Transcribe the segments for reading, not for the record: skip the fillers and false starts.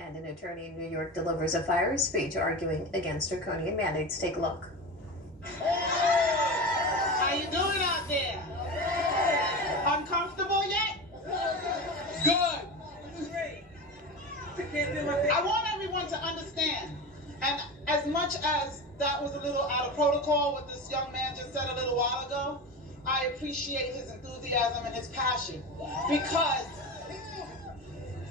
And an attorney in New York delivers a fiery speech arguing against draconian mandates. Take a look. How you doing out there? Uncomfortable yet? Good. I want everyone to understand, and as much as that was a little out of protocol, what this young man just said a little while ago, I appreciate his enthusiasm and his passion, because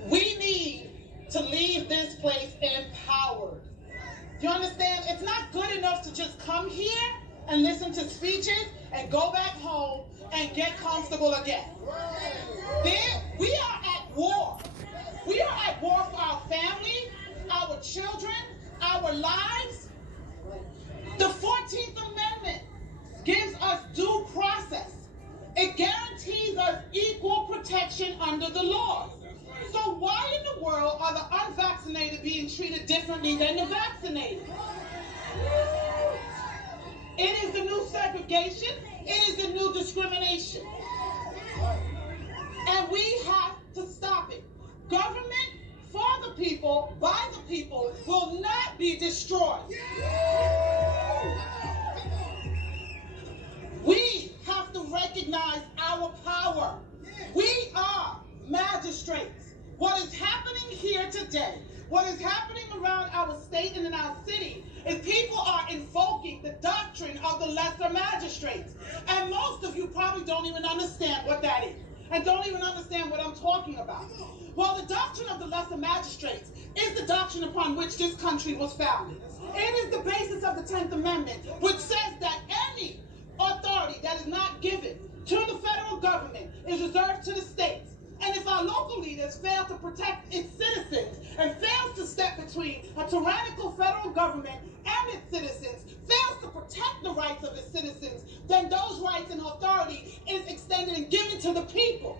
we need to leave this place empowered. You understand? It's not good enough to just come here and listen to speeches and go back home and get comfortable again. We are at war. We are at war for our family, our children, our lives. The 14th Amendment gives us due process. It guarantees us equal protection under the law. So why in the world are the unvaccinated being treated differently than the vaccinated? It is the new segregation. It is the new discrimination. And we have to stop it. Government for the people, by the people, will not be destroyed. We have to recognize our power. We are magistrates. What is happening here today, what is happening around our state and in our city, is people are invoking the doctrine of the lesser magistrates. And most of you probably don't even understand what that is, and don't even understand what I'm talking about. Well, the doctrine of the lesser magistrates is the doctrine upon which this country was founded. It is the basis of the 10th Amendment, which says that any authority that is not given to the federal government is reserved to the states. And if our local leaders fail to protect its citizens and fails to step between a tyrannical federal government and its citizens, fails to protect the rights of its citizens, then those rights and authority is extended and given to the people.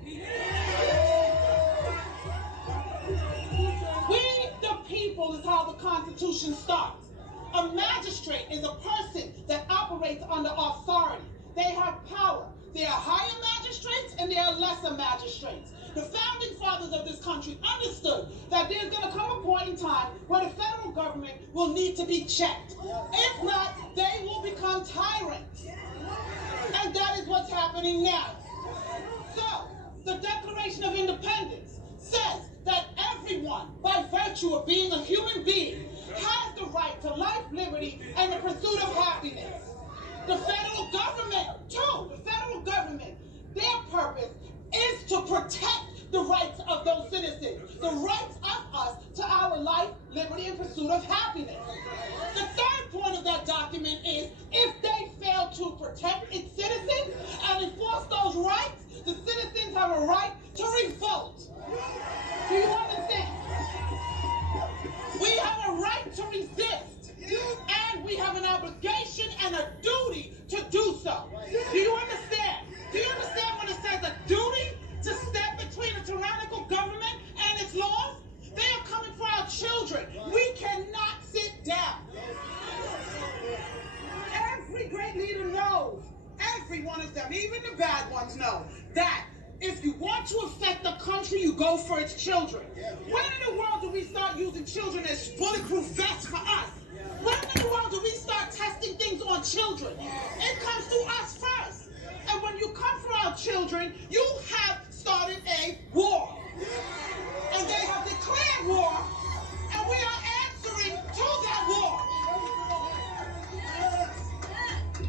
We, the people, is how the Constitution starts. A magistrate is a person that operates under authority. They have power. There are higher magistrates and there are lesser magistrates. The founding fathers of this country understood that there's going to come a point in time where the federal government will need to be checked. If not, they will become tyrants. And that is what's happening now. So, the Declaration of Independence says that everyone, by virtue of being a human being, has the right to life, liberty, and the pursuit of happiness. The federal government, too, the federal government, their purpose is to protect the rights of those citizens, the rights of us to our life, liberty, and pursuit of happiness. The third point of that document is if they fail to protect its citizens and enforce those rights, the citizens have a right to revolt. Do you understand? We have a right to resist, and we have an obligation and a duty to do so. Do you understand? Do you understand when it says a duty to step between a tyrannical government and its laws? They are coming for our children. We cannot sit down. Every great leader knows, every one of them, even the bad ones know, that if you want to affect the country, you go for its children. When in the world do we start using children as bulletproof vests for us? When in the world do we start testing things on children? It comes to us first. And when you come for our children, you have started a war. And they have declared war, and we are answering to that war.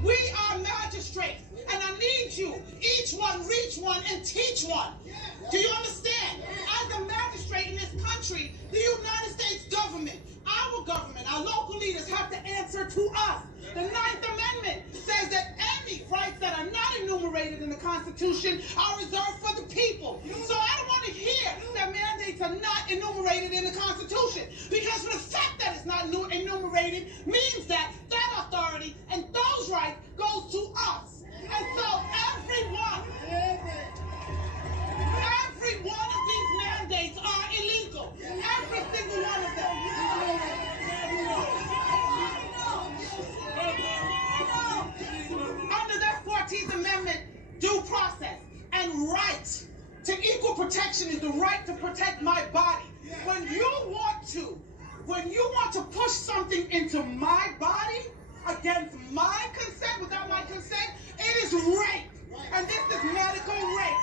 We are magistrates, and I need you, each one reach one and teach one. Do you understand? As a magistrate in this country, the United States government, our local leaders have to answer to us. The 9th Amendment says that any rights that are not enumerated in the Constitution are reserved for the people. So I don't want to hear that mandates are not enumerated in the Constitution, because for the fact that it's not enumerated means that that authority and those rights goes to us. And so every one of these mandates are illegal. Every single one of them. Under that 14th Amendment, due process and right to equal protection is the right to protect my body. When you want to reaching into my body against my consent, without my consent, it is rape. And this is medical rape.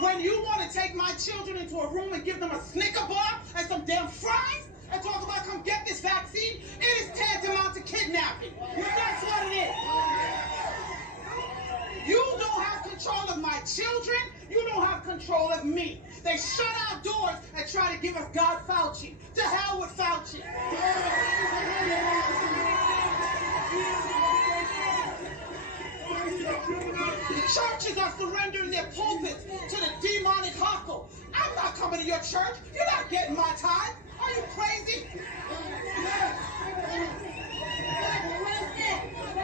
When you want to take my children into a room and give them a Snicker bar and some damn fries and talk about come get this vaccine, it is tantamount to kidnapping. That's what it is. You don't have control of my children. You don't have control of me. They shut our doors and try to give us God Fauci. To hell with Fauci. The churches are surrendering their pulpits to the demonic hustle. I'm not coming to your church. You're not getting my tithe. Are you crazy?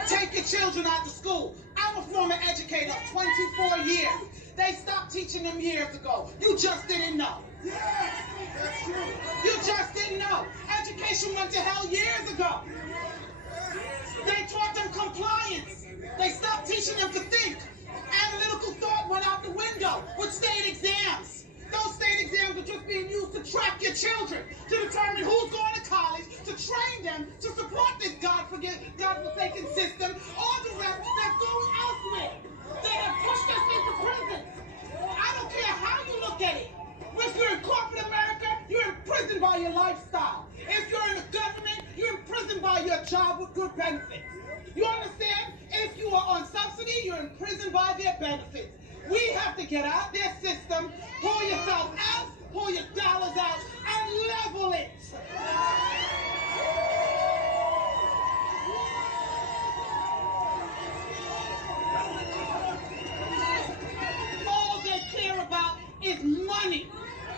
Take your children out to school. I'm a former educator of 24 years. They stopped teaching them years ago. You just didn't know. You just didn't know. Education went to hell years ago. They taught them compliance. They stopped teaching them to think. Analytical thought went out the window with state exams. Those state exams are just being used to track your children, to determine who's going to college, to train them, to support this God-forsaken system. All the rest that's going elsewhere. They have pushed us into prison. I don't care how you look at it. If you're in corporate America, you're in prison by your lifestyle. If you're in the government, you're in prison by your job with good benefits. You understand? If you are on subsidy, you're in prison by their benefits. We have to get out their system, pull yourself out, pull your dollars out, and level it. All they care about is money.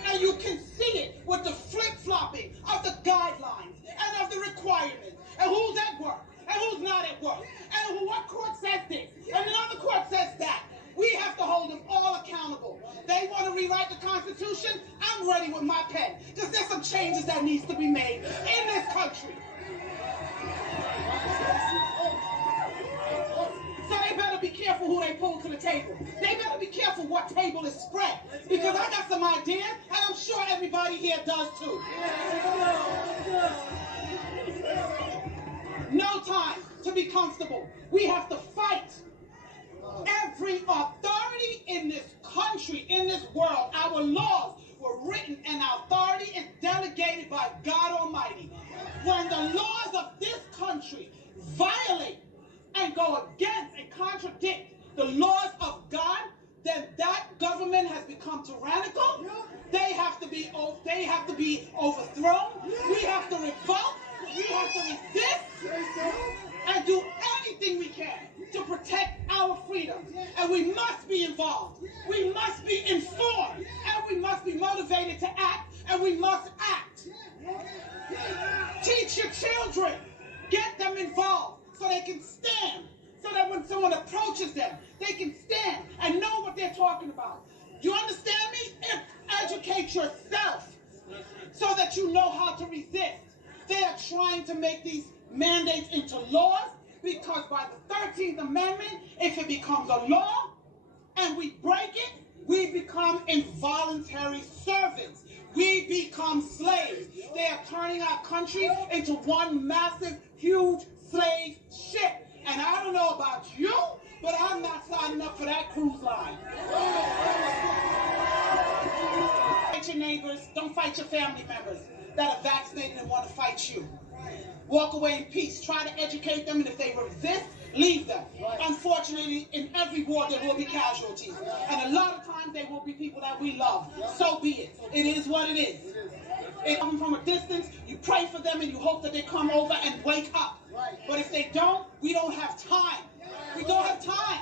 And you can see it with the flip-flopping of the guidelines and of the requirements. And who's at work and who's not at work. And what court says this and another court says that. We have to hold them all accountable. They want to rewrite the Constitution? I'm ready with my pen. Because there's some changes that needs to be made in this country. So they better be careful who they pull to the table. They better be careful what table is spread. Because I got some ideas, and I'm sure everybody here does too. No time to be comfortable. We have to fight. Every authority in this country, in this world, our laws were written and our authority is delegated by God Almighty. When the laws of this country violate and go against and contradict the laws of God, then that government has become tyrannical. They have to be overthrown. We have to revolt. We have to resist and do anything we can to protect our freedom. And we must be involved. We must be informed. And we must be motivated to act. And we must act. Teach your children. Get them involved so they can stand. So that when someone approaches them, they can stand and know what they're talking about. You understand me? Educate yourself so that you know how to resist. They are trying to make these mandates into laws because by the 13th Amendment, if it becomes a law and we break it, we become involuntary servants. We become slaves. They are turning our country into one massive, huge slave ship. And I don't know about you, but I'm not signing up for that cruise line. Fight your neighbors. Don't fight your family members that are vaccinated and want to fight you. Walk away in peace. Try to educate them, and if they resist, leave them. Unfortunately, in every war there will be casualties. And a lot of times there will be people that we love. So be it. It is what it is. If coming from a distance, you pray for them and you hope that they come over and wake up. But if they don't, we don't have time. We don't have time.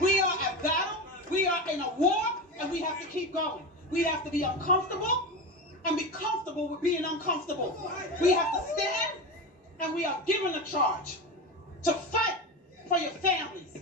We are at battle. We are in a war, and we have to keep going. We have to be uncomfortable and be comfortable with being uncomfortable. We have to stand, and we are given a charge to fight for your families,